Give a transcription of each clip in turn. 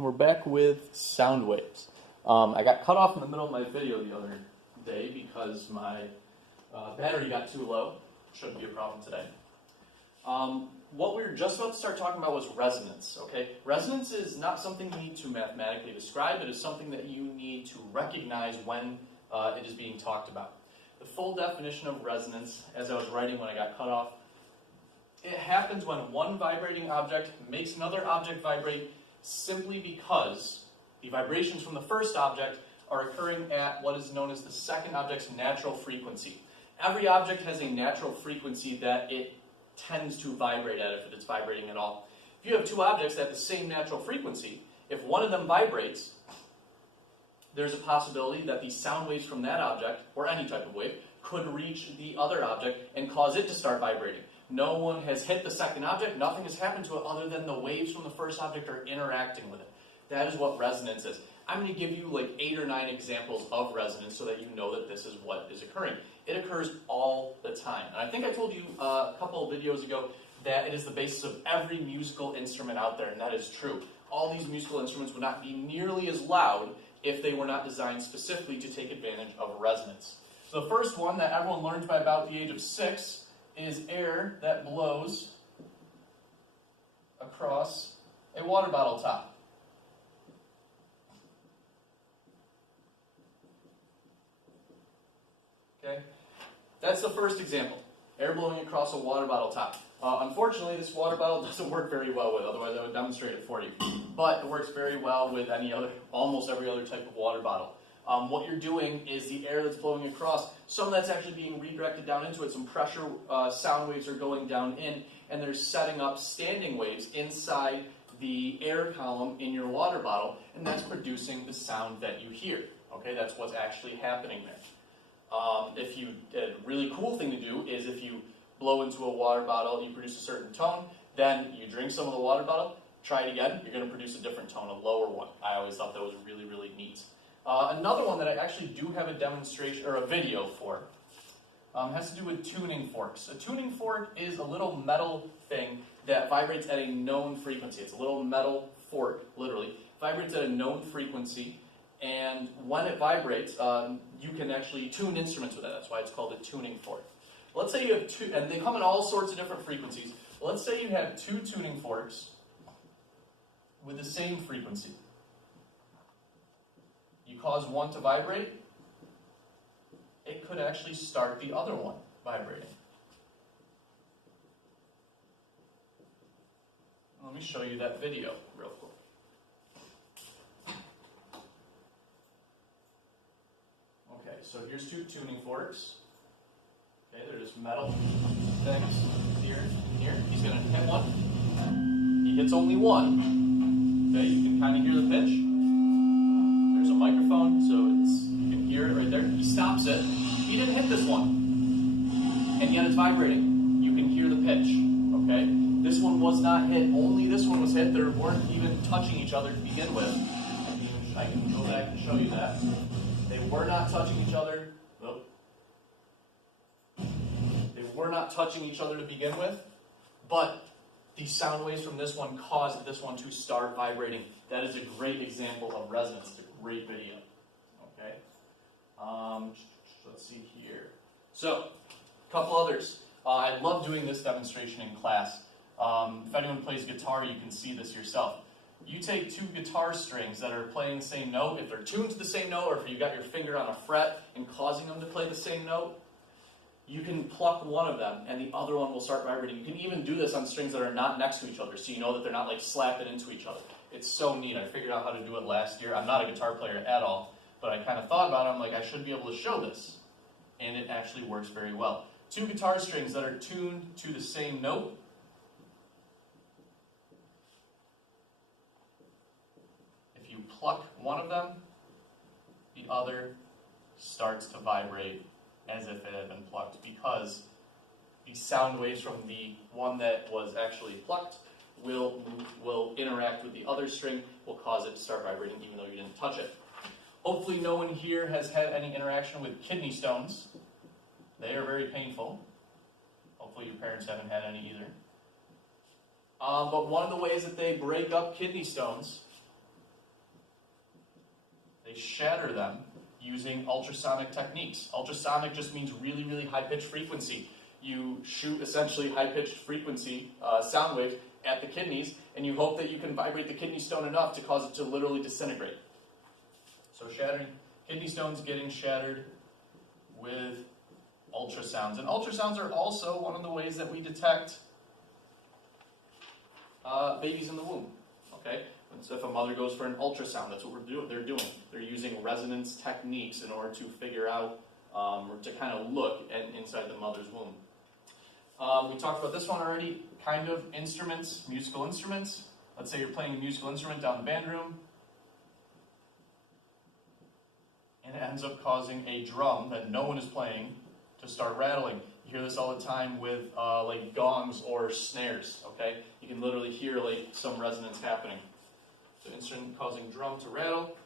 we're back with sound waves. I got cut off in the middle of my video the other day because my battery got too low. Shouldn't be a problem today. What we were just about to start talking about was resonance, okay? Resonance is not something you need to mathematically describe. It is something that you need to recognize when it is being talked about. The full definition of resonance, as I was writing when I got cut off, it happens when one vibrating object makes another object vibrate simply because the vibrations from the first object are occurring at what is known as the second object's natural frequency. Every object has a natural frequency that it tends to vibrate at if it's vibrating at all. If you have two objects that have the same natural frequency, if one of them vibrates, there's a possibility that the sound waves from that object, or any type of wave, could reach the other object and cause it to start vibrating. No one has hit the second object, nothing has happened to it other than the waves from the first object are interacting with it. That is what resonance is. I'm going to give you like 8 or 9 examples of resonance so that you know that this is what is occurring. It occurs all the time. And I think I told you a couple of videos ago that it is the basis of every musical instrument out there, and that is true. All these musical instruments would not be nearly as loud if they were not designed specifically to take advantage of resonance. So the first one that everyone learned by about the age of 6 is air that blows across a water bottle top. Okay, that's the first example, air blowing across a water bottle top. Unfortunately, this water bottle doesn't work very well with, otherwise I would demonstrate it for you. But it works very well with almost every other type of water bottle. What you're doing is the air that's blowing across, some of that's actually being redirected down into it. Some pressure sound waves are going down in, and they're setting up standing waves inside the air column in your water bottle, and that's producing the sound that you hear. Okay, that's what's actually happening there. A really cool thing to do is if you blow into a water bottle, you produce a certain tone, then you drink some of the water bottle, try it again, you're going to produce a different tone, a lower one. I always thought that was really, really neat. Another one that I actually do have a demonstration or a video for has to do with tuning forks. A tuning fork is a little metal thing that vibrates at a known frequency. It's a little metal fork, literally, vibrates at a known frequency, and when it vibrates, you can actually tune instruments with it. That's why it's called a tuning fork. Let's say you have two, and they come in all sorts of different frequencies. Let's say you have 2 tuning forks with the same frequency. You cause one to vibrate, it could actually start the other one vibrating. Let me show you that video real quick. Okay, so here's 2 tuning forks. Okay, they're just metal things here and here. He's going to hit one. He hits only one. Okay, you can kind of hear the pitch. There's a microphone, so you can hear it right there. He stops it. He didn't hit this one. And yet it's vibrating. You can hear the pitch. Okay? This one was not hit. Only this one was hit. They weren't even touching each other to begin with. I can go back and show you that. They were not touching each other. Nope. They were not touching each other to begin with, but the sound waves from this one caused this one to start vibrating. That is a great example of resonance. It's a great video. Okay. Let's see here. So, a couple others. I love doing this demonstration in class. If anyone plays guitar, you can see this yourself. You take 2 guitar strings that are playing the same note. If they're tuned to the same note, or if you've got your finger on a fret and causing them to play the same note, you can pluck one of them and the other one will start vibrating. You can even do this on strings that are not next to each other, so you know that they're not like slapping into each other. It's so neat. I figured out how to do it last year. I'm not a guitar player at all, but I kind of thought about it. I'm like, I should be able to show this. And it actually works very well. 2 guitar strings that are tuned to the same note. If you pluck one of them, the other starts to vibrate as if it had been plucked, because the sound waves from the one that was actually plucked will interact with the other string, will cause it to start vibrating even though you didn't touch it. Hopefully no one here has had any interaction with kidney stones. They are very painful. Hopefully your parents haven't had any either. But one of the ways that they break up kidney stones they shatter them using ultrasonic techniques. Ultrasonic just means really, really high-pitched frequency. You shoot essentially high-pitched frequency sound waves at the kidneys, and you hope that you can vibrate the kidney stone enough to cause it to literally disintegrate. So shattering, kidney stones getting shattered with ultrasounds. And ultrasounds are also one of the ways that we detect babies in the womb. Okay? So if a mother goes for an ultrasound, that's what they're doing. They're using resonance techniques in order to figure out, or to kind of look at inside the mother's womb. We talked about this one already, kind of instruments, musical instruments. Let's say you're playing a musical instrument down the band room, and it ends up causing a drum that no one is playing to start rattling. You hear this all the time with like gongs or snares, okay? You can literally hear like some resonance happening. So instrument causing drum to rattle.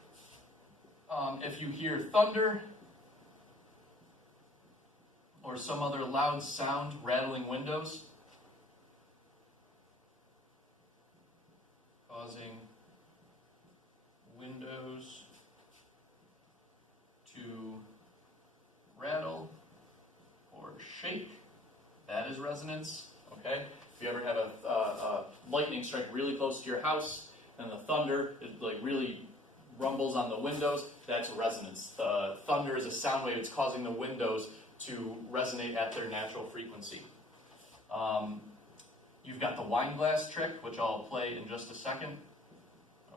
If you hear thunder or some other loud sound rattling windows, causing windows to rattle or shake, that is resonance, okay? If you ever have a lightning strike really close to your house, and the thunder, it like really rumbles on the windows, that's resonance. The thunder is a sound wave, it's causing the windows to resonate at their natural frequency. You've got the wine glass trick, which I'll play in just a second.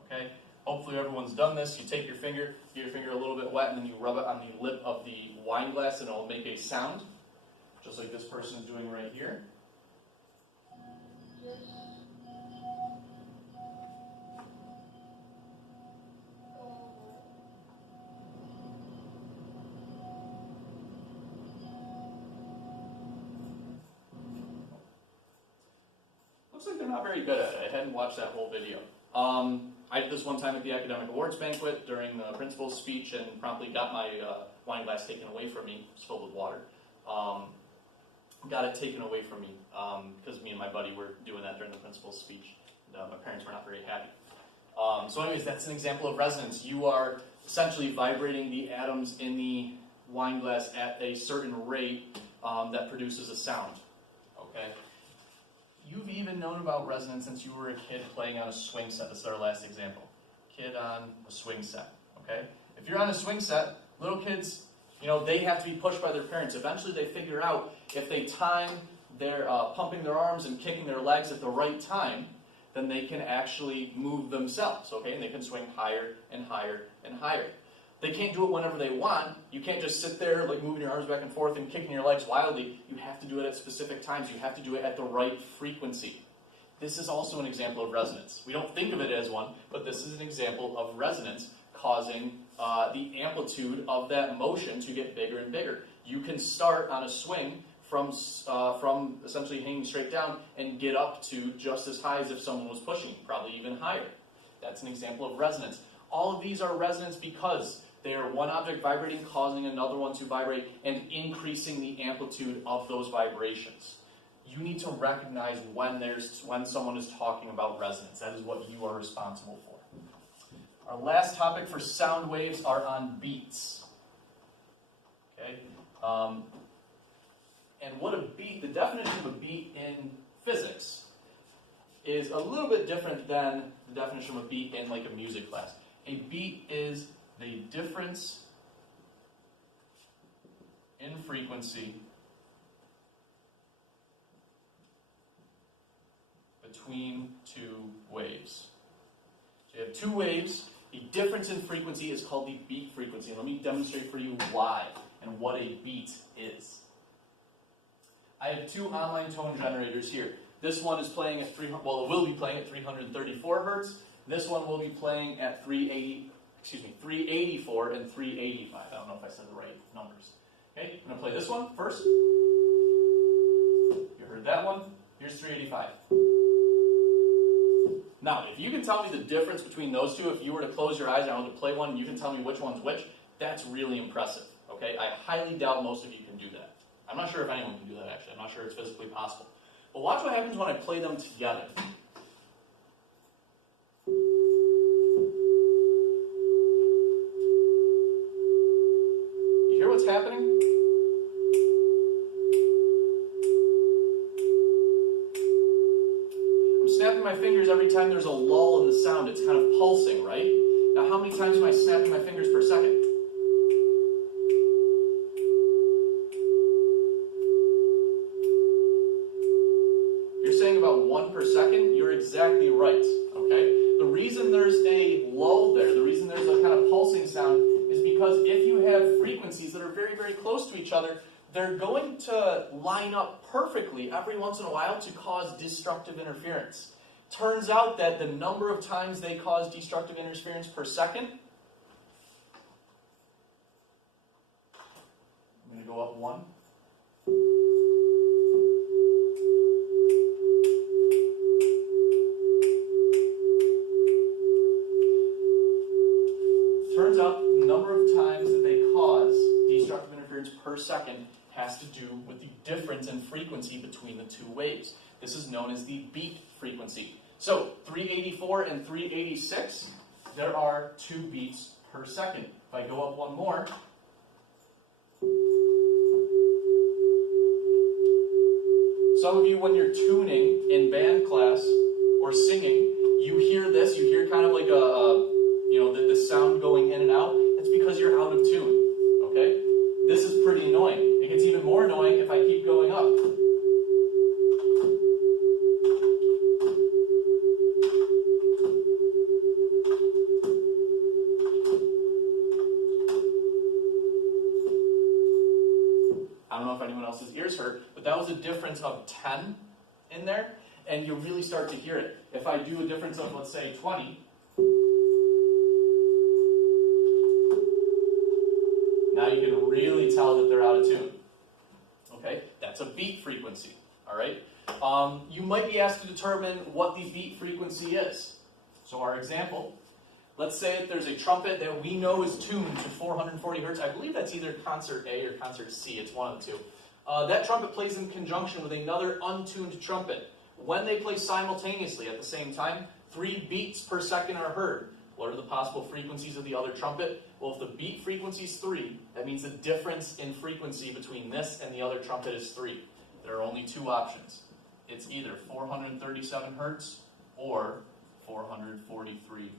Okay? Hopefully everyone's done this. You take your finger, get your finger a little bit wet, and then you rub it on the lip of the wine glass, and it'll make a sound, just like this person is doing right here. Looks like they're not very good at it. I hadn't watched that whole video. I did this one time at the academic awards banquet during the principal's speech and promptly got my wine glass taken away from me. It was filled with water. Got it taken away from me because me and my buddy were doing that during the principal's speech. And, my parents were not very happy. So anyways, that's an example of resonance. You are essentially vibrating the atoms in the wine glass at a certain rate that produces a sound. Okay? You've even known about resonance since you were a kid playing on a swing set. This is our last example. Kid on a swing set, okay? If you're on a swing set, little kids, you know, they have to be pushed by their parents. Eventually they figure out if they time their pumping their arms and kicking their legs at the right time, then they can actually move themselves, okay? And they can swing higher and higher and higher. They can't do it whenever they want. You can't just sit there like moving your arms back and forth and kicking your legs wildly. You have to do it at specific times. You have to do it at the right frequency. This is also an example of resonance. We don't think of it as one, but this is an example of resonance causing the amplitude of that motion to get bigger and bigger. You can start on a swing from essentially hanging straight down and get up to just as high as if someone was pushing you, probably even higher. That's an example of resonance. All of these are resonance because they are one object vibrating, causing another one to vibrate, and increasing the amplitude of those vibrations. You need to recognize when someone is talking about resonance. That is what you are responsible for. Our last topic for sound waves are on beats. Okay? And what a beat, the definition of a beat in physics is a little bit different than the definition of a beat in like a music class. A beat is the difference in frequency between two waves. So you have two waves. The difference in frequency is called the beat frequency. And let me demonstrate for you why and what a beat is. I have two online tone generators here. This one is playing at it will be playing at 334 hertz. This one will be playing at 384 and 385. I don't know if I said the right numbers. Okay, I'm going to play this one first. You heard that one? Here's 385. Now, if you can tell me the difference between those two, if you were to close your eyes and I wanted to play one, and you can tell me which one's which, that's really impressive. Okay, I highly doubt most of you can do that. I'm not sure if anyone can do that, actually. I'm not sure it's physically possible. But watch what happens when I play them together. happening? I'm snapping my fingers every time there's a lull in the sound. It's kind of pulsing, right? Now, how many times am I snapping my fingers per second? You're saying about 1 per second? You're exactly right, okay? The reason there's a lull there, the reason there's a kind of pulsing sound, is because if you have frequencies that are very, very close to each other, they're going to line up perfectly every once in a while to cause destructive interference. Turns out that the number of times they cause destructive interference per second, I'm going to go up 1. Turns out the number of times that they cause destructive interference per second has to do with the difference in frequency between the two waves. This is known as the beat frequency. So 384 and 386, there are 2 beats per second. If I go up 1 more, some of you, when you're tuning in band class or singing, you hear this, you hear kind of like the sound going in and out. It's because you're out of tune, okay? This is pretty annoying. It gets even more annoying if I keep going up. I don't know if anyone else's ears hurt, but that was a difference of 10 in there, and you really start to hear it. If I do a difference of, let's say, 20, now you can really tell that they're out of tune. Okay, that's a beat frequency, all right? You might be asked to determine what the beat frequency is. So our example, let's say that there's a trumpet that we know is tuned to 440 hertz. I believe that's either concert A or concert C. It's one of the two. That trumpet plays in conjunction with another untuned trumpet. When they play simultaneously at the same time, 3 beats per second are heard. What are the possible frequencies of the other trumpet? Well, if the beat frequency is 3, that means the difference in frequency between this and the other trumpet is 3. There are only 2 options. It's either 437 hertz or 443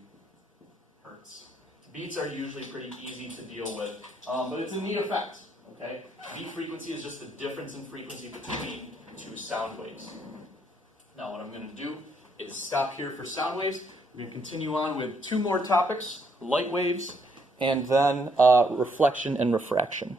hertz. Beats are usually pretty easy to deal with, but it's a neat effect, okay? Beat frequency is just the difference in frequency between 2 sound waves. Now what I'm going to do is stop here for sound waves. We're going to continue on with 2 more topics, light waves, and then reflection and refraction.